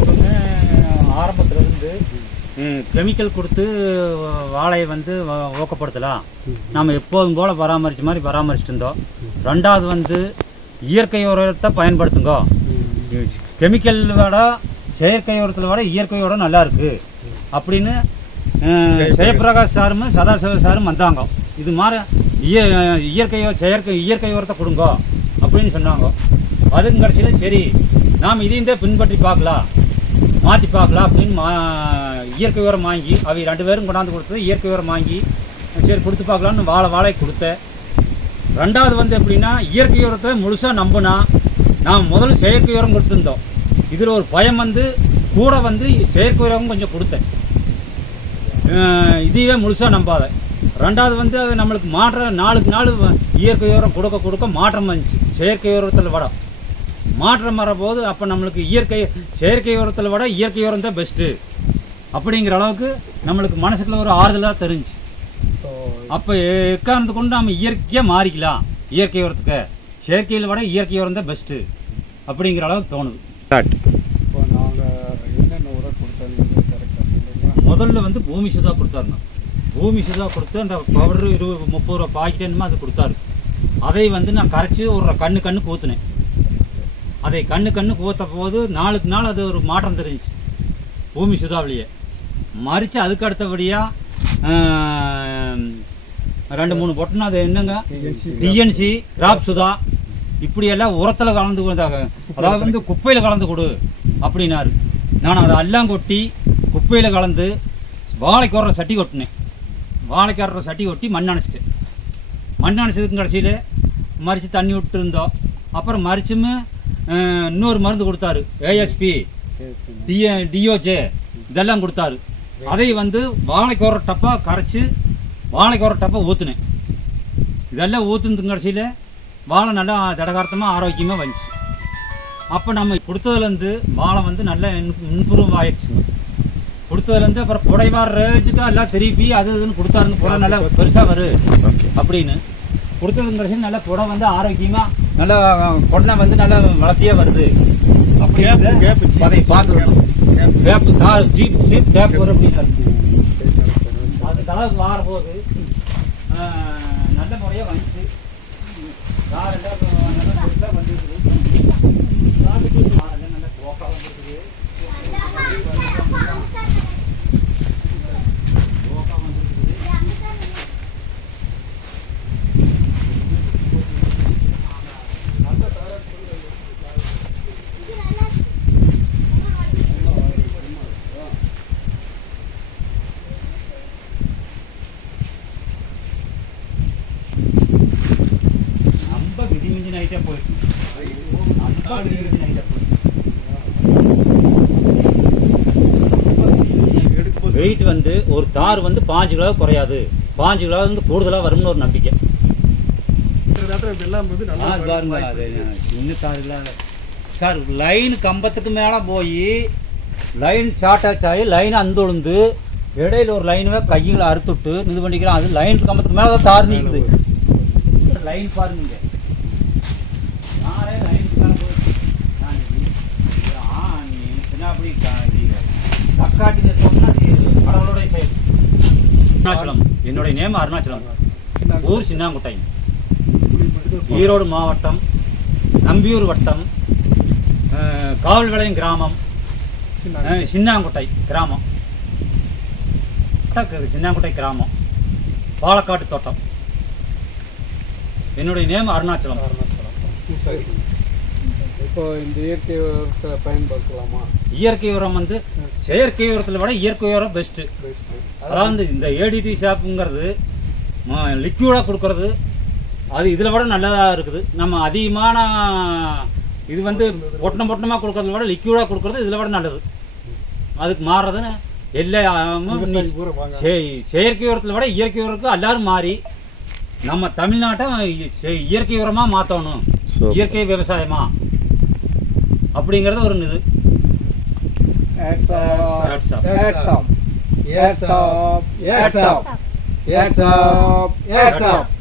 எப்பவுமே ஆரம்பத்திலிருந்து கெமிக்கல் கொடுத்து வாழையை வந்து ஊக்கப்படுத்தலாம். நம்ம எப்போதும் போல் பராமரித்த மாதிரி பராமரிச்சுட்டு இருந்தோம். ரெண்டாவது வந்து இயற்கை உரத்தை பயன்படுத்துங்க. கெமிக்கல் விட செயற்கை உரத்தில் விட இயற்கை உரம் நல்லா இருக்குது அப்படின்னு ஜெயபிரகாஷ் சாரும் சதாசிவ சாரும் வந்தாங்க. இது மாதிரி இயற்கை உரத்தை கொடுங்க அப்படின்னு சொன்னாங்க. அதுக்கும் கடைசியில் சரி நாம் இதையும் பின்பற்றி பார்க்கலாம், மாற்றி பார்க்கலாம் அப்படின்னு இயற்கை உரம் வாங்கி அவை 2 பேரும் கொண்டாந்து கொடுத்தது. இயற்கை உரம் வாங்கி சரி கொடுத்து பார்க்கலான்னு வாழை கொடுத்தேன். ரெண்டாவது வந்து எப்படின்னா இயற்கை உரத்தை முழுசாக நம்பினா நாம் முதல்ல செயற்கை உரம் கொடுத்துருந்தோம். இதில் ஒரு பயம் வந்து கூட வந்து செயற்கை உரம் கொஞ்சம் கொடுத்தேன். இதையே முழுசாக நம்பாத. ரெண்டாவது வந்து நம்மளுக்கு நாளுக்கு நாள் இயற்கை உரம் கொடுக்க மாற்றம் வந்துச்சு. செயற்கை உரத்தில் விட மாற்றம் வரபோது அப்போ நம்மளுக்கு செயற்கை உரத்தில் விட இயற்கை உரம் தான் பெஸ்ட்டு அப்படிங்கிற அளவுக்கு நம்மளுக்கு மனசுக்குள்ள ஒரு ஆறுதலாக தெரிஞ்சு அப்போ எக்காரணத்தை கொண்டு நம்ம இயற்கையாக மாறிக்கலாம். இயற்கை உரத்துக்கு செயற்கையில் விட இயற்கை உரம் தான் பெஸ்ட்டு அப்படிங்கிற அளவுக்கு தோணுது. இப்போ நாங்கள் என்னென்ன உரம் கொடுத்தோம்? முதல்ல வந்து பூமி சுதா கொடுத்தாருண்ணா. பூமி சுதா கொடுத்து அந்த பவுடரு 20-30 ரூபா பாக்கெட் என்னமோ அது கொடுத்தாரு. அதை வந்து நான் கரைச்சி ஒரு கண்ணு ஊற்றுனேன். அதை கண்ணு ஊற்ற போது நாளுக்கு நாள் அது ஒரு மாற்றம் தெரிஞ்சிச்சு. பூமி சுதாவிலேயே மறித்து அதுக்கு அடுத்தபடியாக 2-3 பொட்டணும். அது என்னங்க டிஎன்சி கிராப் சுதா இப்படியெல்லாம் உரத்தில் கலந்து கொடுத்தாங்க. அதாவது வந்து குப்பையில் கலந்து கொடு அப்படின்னாரு. நான் அதை எல்லாம் கொட்டி குப்பையில் கலந்து வாழைக்கு வர்ற சட்டி கொட்டினேன். வாழைக்கு வர்ற சட்டி கொட்டி மண் அணைச்சிட்டேன். மண் அணைச்சதுக்கு கடைசியில் மறித்து தண்ணி விட்டு இருந்தோம். அப்புறம் மறிச்சுமே இன்னொரு மருந்து கொடுத்தாரு. ஏஎஸ்பி டிஓஜே இதெல்லாம் கொடுத்தாரு. அதை வந்து வாழைக்கு வர்ற டப்பாக கரைச்சி வாழைக்கு வர்ற டப்பா ஊற்றுனேன். இதெல்லாம் ஊற்றுனதுக்கு கடைசியில் வாழை நல்லா தடகார்த்தமாக ஆரோக்கியமாக வந்துச்சு. அப்போ நம்ம கொடுத்ததுலேருந்து வாழை வந்து நல்லா இம்ப்ரூவ் ஆகிடுச்சுங்க. கொடுத்ததுலேருந்து அப்புறம் புடைவார் ரேஜுக்கு எல்லாம் திருப்பி அது இதுன்னு கொடுத்தாருங்க. புடை நல்லா பெருசாக வரும் அப்படின்னு கொடுத்ததுக்கு கடைசியில் நல்லா புடை வந்து ஆரோக்கியமாக நல்லா கொடனை வந்து நல்லா வளர்த்தியாக வருது. அப்படி அதை பார்த்துக்கணும். வேப்பு சீப் டேப் வரும் அப்படின்னு அது தளவுக்கு வாரபோது நல்ல முறையாக வந்துச்சு. வந்துருக்குது நல்ல போக்கா வந்துருக்குது. வெயிட் வந்து ஒரு தார் வந்து 5 கிலோ குறையாது, 5 கிலோ வந்து கூடுதலாக வரும்னு ஒரு நம்பிக்கை. சார் லைன் கம்பத்துக்கு மேலே போய் லைன் ஷார்ட் ஆகி லைன் அந்தொழுந்து இடையில ஒரு லைனுவே கைகளை அறுத்துட்டு இது பண்ணிக்கிறோம். அது லைன் கம்பத்துக்கு மேலே தான் தார் நீக்குது. லைன் பாருங்க அருணாச்சலம். என்னுடைய நேம் அருணாச்சலம். ஊர் சின்னாங்குட்டை, ஈரோடு மாவட்டம், நம்பியூர் வட்டம், காவல்விளையம் கிராமம், சின்னாங்குட்டை கிராமம், சின்னாங்குட்டை கிராமம், பாலக்காட்டு தோட்டம். என்னுடைய நேம் அருணாச்சலம். இப்போ இந்த இயற்கை உரத்தை பயன்படுத்தலாமா? இயற்கை உரம் வந்து செயற்கை உரத்தில் விட இயற்கை உரம் பெஸ்ட்டு. அதாவது இந்த ஏடிடி ஷாப்புங்கிறது லிக்யூடாக கொடுக்கறது அது இதில் விட நல்லதாக இருக்குது. நம்ம அதிகமான இது வந்து பொட்டணமாக கொடுக்கறத விட லிக்யூடாக கொடுக்கறது இதில் விட நல்லது. அதுக்கு மாறுறதுன்னு எல்லாமும் செயற்கை உரத்தில் விட இயற்கை உரத்துக்கு எல்லாரும் மாறி நம்ம தமிழ்நாட்டை இயற்கை உரமாக மாற்றணும், இயற்கை விவசாயமா அப்படிங்கிறது ஒரு இது. Hats off.